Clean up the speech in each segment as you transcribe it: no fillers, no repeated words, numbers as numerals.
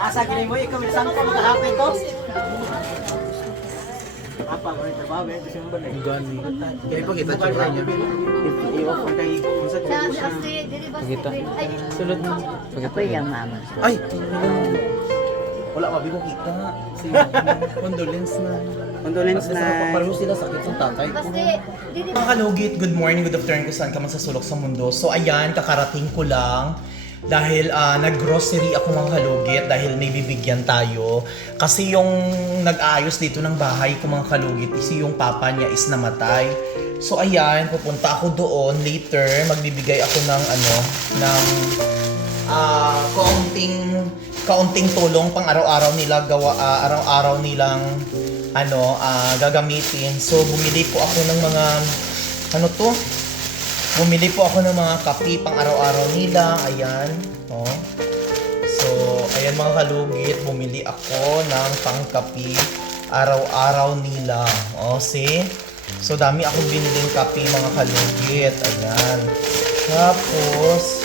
Asa gini mo ikaw isang ko maghapon to. Apa mo ito ba? Ito siya ba? Gani. Kaya pa kita tsura niya. Pagkita. Sulod mo. Pagkita. Apa yang mama? Ay! Wala pa, di ko kita. Condolence na. Condolence na. Pareho sila sakit ng tatay ko. Mga kalugit, good morning, good afternoon kung saan ka man sa sulok sa mundo. So ayan, kakarating ko lang. Dahil nag-grocery ako mga kalugit dahil may bibigyan tayo. Kasi yung nag-aayos dito ng bahay ko mga kalugit, isi yung papa niya is namatay. So ayan, pupunta ako doon later, magbibigay ako ng kaunting tulong pang araw-araw nila araw-araw nilang gagamitin. So bumili po ako ng mga bumili po ako ng mga kape pang araw-araw nila. Ayan. Oh. So, ayan mga kalugit, bumili ako ng pangkape araw-araw nila. Oh, see? So, dami akong biniling kape mga kalugit. Ayan. Tapos,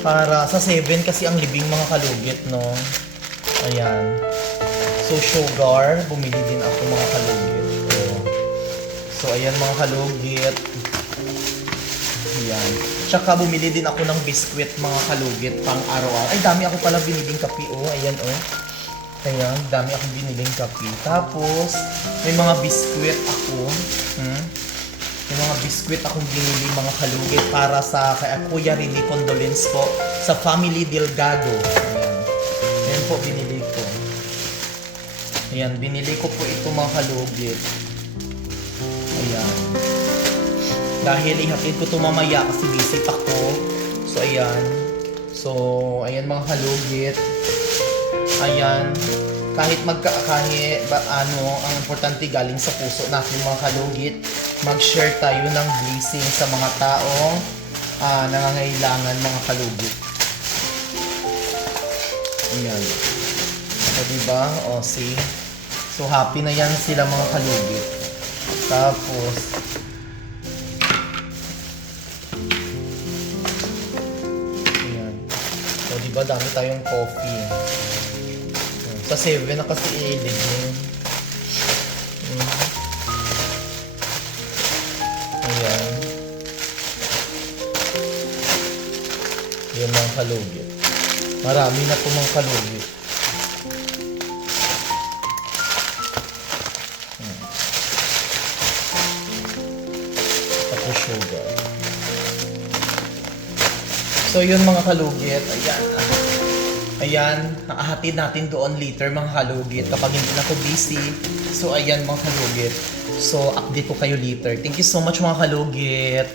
para sa 7 kasi ang libing mga kalugit, no? Ayan. So, sugar, bumili din ako mga kalugit. Oh. So, ayan mga kalugit. Ayan. Tsaka bumili din ako ng biskwit mga kalugit pang araw-araw. Ay, dami ako pala biniling kape, oh. Ayan, oh. Ayan, dami akong biniling kape. Tapos, may mga biskwit ako. May mga biskwit akong binili mga kalugit para sa kay Kuya Rini Condolence po sa Family Delgado. Ayan. Ayan po, binili ko. Ayan, binili ko po ito mga kalugit. Ayan. Dahil ihatid ko ito mamaya kasi visit ako. So, ayan. So, ayan mga kalugit. Ayan. Kahit ang importante galing sa puso natin mga kalugit, mag-share tayo ng blessing sa mga taong nangangailangan mga kalugit. Ayan. So, diba? O, see? So, happy na yan sila mga kalugit. Tapos, diba dami tayong coffee. Sa 7 na kasi iligin. Ayan. Ayan mga kalugit. Marami na po mga kalugit. Tapos sugar. So yun mga kalugit, ayan, nakahatid natin doon later mga kalugit kapag hindi na ako busy. So ayan mga kalugit, so update ko kayo later. Thank you so much mga kalugit.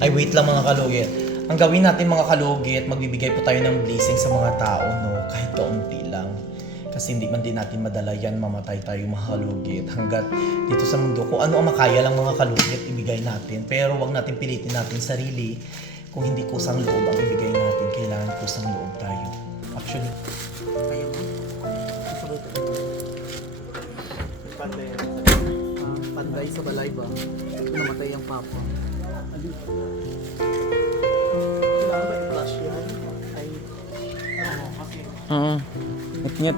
Ay wait lang mga kalugit. Ang gawin natin mga kalugit, magbibigay po tayo ng blessing sa mga tao, no? Kahit kaunti lang. Kasi hindi man din natin madala yan, mamatay tayo mga kalugit. Hanggat dito sa mundo, kung ano ang makaya lang mga kalugit, ibigay natin. Pero wag natin pilitin natin sarili. Kung hindi kusang loob ang ibigay natin, kailangan kusang loob tayo. Actually, kaya mo. Panday sa balay ba? Namatay ang papa. Kailangan ba i-flash yan? Ay, okay. Ngit-ngit.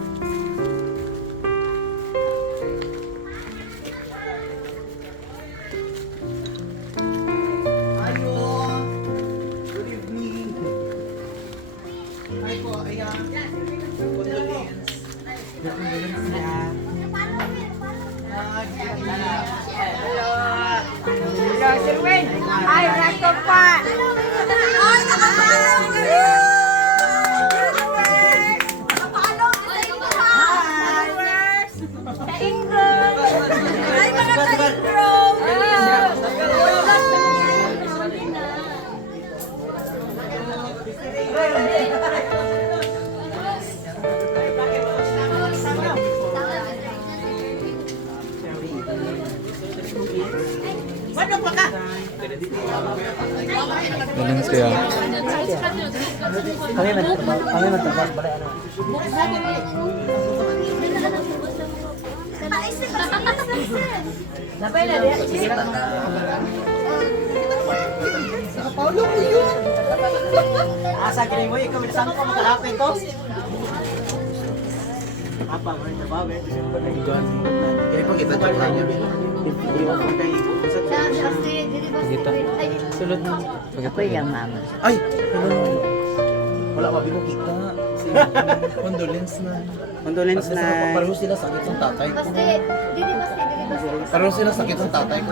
Sirwin! Ay, resto pa! Ay, nakapalaw kayo! Ay, mga ka-intro! Balance kaya. Kami magtabas balik ano. Napay na dia. Paulo ko yun. Asa kini mo ikaw sangko mo kahapon to? Apa mo rin trabaho eh December na ikan. Kaya pag kita dyan lang yun. Dito. Sulod na. Ako yung mama. Ay! Wala pa binukita. Condolence na. Condolence na. Pareho sila sakit ng tatay ko. Basti, dili basti. Pareho sila sakit ng tatay ko.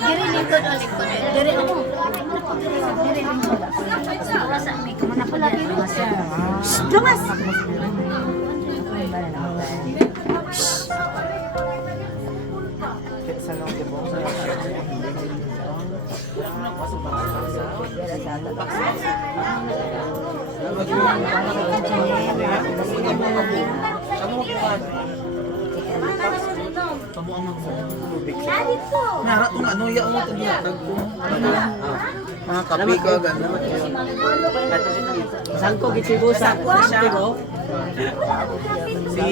Diri lingkod o lingkod. Diri ako. Diri lingkod. Sa may kumana pala diri. Lumas. Sa nang tibong sa Kamu ang Nara itong ano, iya mo itong yatag ko. Mga kape ka, gano'n. Sangko gitibusa. Tibo. Si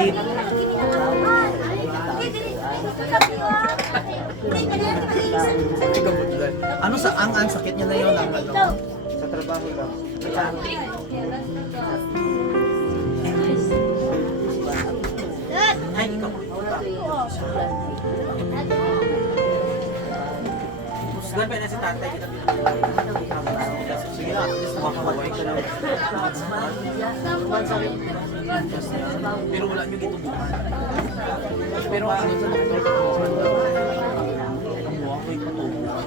Ano sa ang sakit niya na yun ang ano? sa trabaho lang. Ay, ikaw. Gusto pa na si tatay kita sige na, at least makakaway ka na. Pero wala niyo gitubukan. Pero ano sa doktor ka ang buha ko'y patubukan.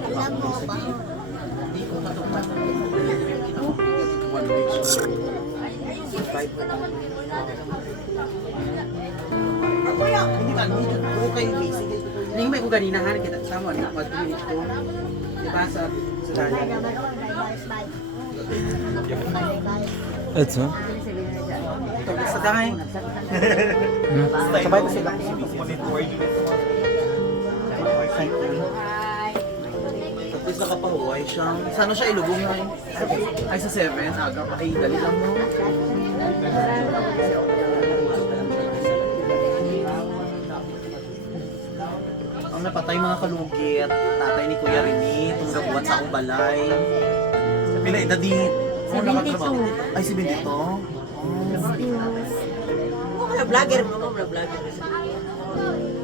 Hindi ko katubukan. Hindi ka, hindi kayo basic. Hindi may ko ganinahan kita sama ni mag-minute ko. Diba sa dali. Ito? Sa dahil. Sabay ko sila. At least nakapahuway siya. Sana siya ilugong mo? Ay sa 7, aga pa. Ay, dali lang mo. Ang napatay mga kalugit, tatay ni Kuya Rini, itong gabuhat sa akong balay. Pila edad di? Oh, nakatrabaho. Ay, si Benito? Mga vlogger mo, mga vlogger.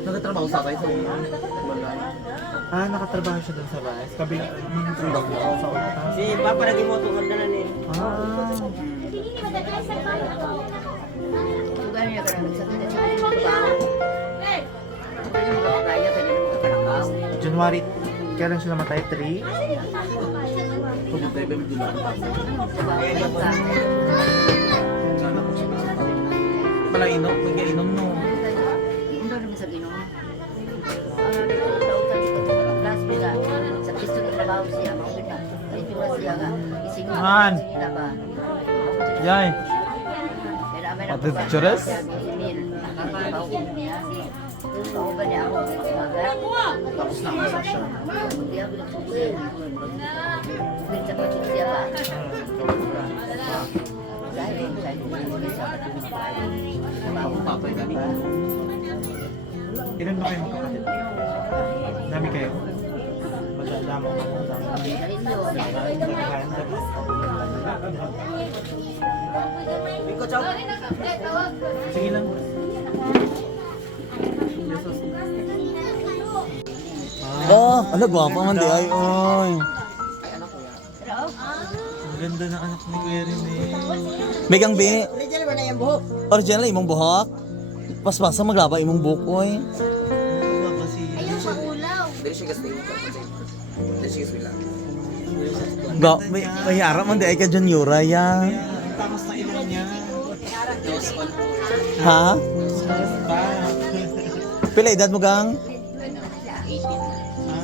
Nagtatrabaho sa tayo sa balay. Nakatrabaho siya dun sa bahay. Kabila, Trabaho ako sa utak. Si Papa lagi mo itong na ni. Tugan niya ka na sa kaya ka din magkakalakaw. January, kailan siya namatay? 3? Kung tayo ba may dulang? Pala inom, mag-inom no. Hindi naman sa ginoo. Plus bila sa pisto ng trabaho siya, maupit na. Ito na siya nga. Ising Man. na ba? Yay! Kaya namin Ate Chores? Oo ba niya ako? Tapos nakasa siya. Hindi ako nagsubuhin. Hindi sa pagkik siya ba? Dahil sa Ako papay kami. Ilan ba kayo magkapatid? Dami kayo? Magdadama ko. Ikaw, Chow. Sige lang. Oh, ano gwapo man di ay oy. Ang ganda ng anak ni Kuya Rene. Megang bi, Original ba na yung buhok? original imong buhok. Paspasa maglaba imong buhok oy. Baba si... Ga, may ara man di ay ka Janyura ya. Ang takas na ilong niya. Ha? Ba? Pila edad mo gang?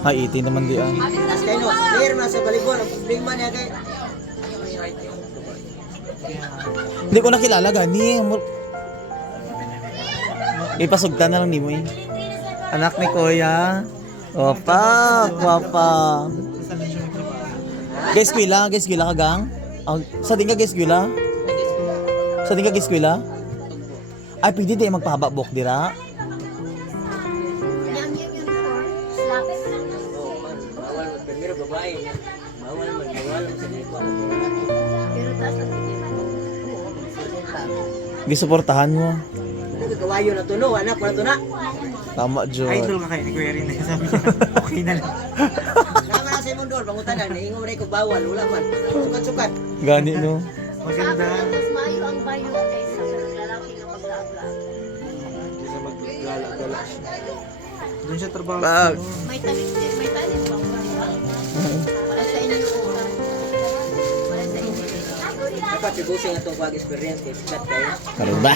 Ay, 18 naman di ah. Tapos kayo no, player na sa balibon. Ang problema niya kay Hindi ko nakilala gani. Ipasugtan na lang ni mo eh. Anak ni Kuya. Opa, guwapa. Saan lang siya magtrabaho? Guys kwila ka gang? Sa din ka guys kwila? Sa din ka guys kwila? Ay, pwede di magpahabak dira. Yang uniform, slack. Bawal pero babae. Bawal sa dito. Pero taas na Gisuportahan mo. Kawayo na to no, anak wala to na. Tama, Jod. Idol ka kayo ni Kuya Rin. Sabi niya, okay na lang. Tama na sa imong dol, pangutanan, niingon mo na ko bawal, wala man. Sukat-sukat. Gani, no? Maganda. Mas maayo ang bayo kaysa sa lalaki na paglaag-laag. Kaysa maggala-gala siya. Doon siya trabaho. Bag. May talent din, may talent bang para sa inyo. Para sa inyo. Dapat pibusing atong pag-experience kay sikat kayo. Karoon ba?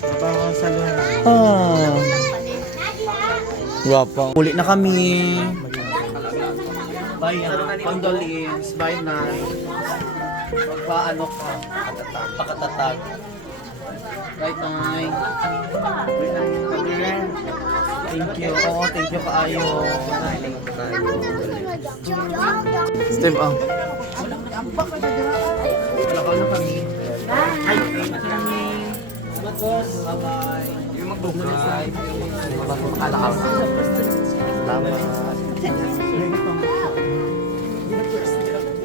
Trabaho ang salon. Ah. Guwapa. Uli na kami. Bye, condolence. Bye, Nay. Magpaano ka? Pakatatag. Bye, Nay. Thank you. Oo, thank you kaayo. Steve, ah. Malakaw na kami. Ay, thank you kami. Salamat, boss. Bye-bye. Yung magbukay. Malakaw. Salamat.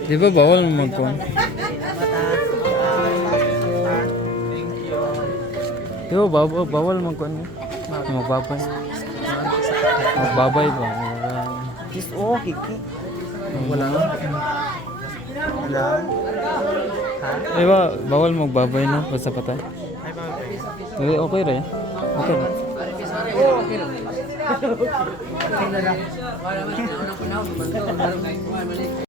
Di ba bawal mag-con? Di ba bawal mag-con? Magbabay. Magbabay ba? Just kiki. Wala. Wala. Di ba bawal magbabay no? Basta patay. Ay, bagay. Okay rin. Okay rin. Okay na lang.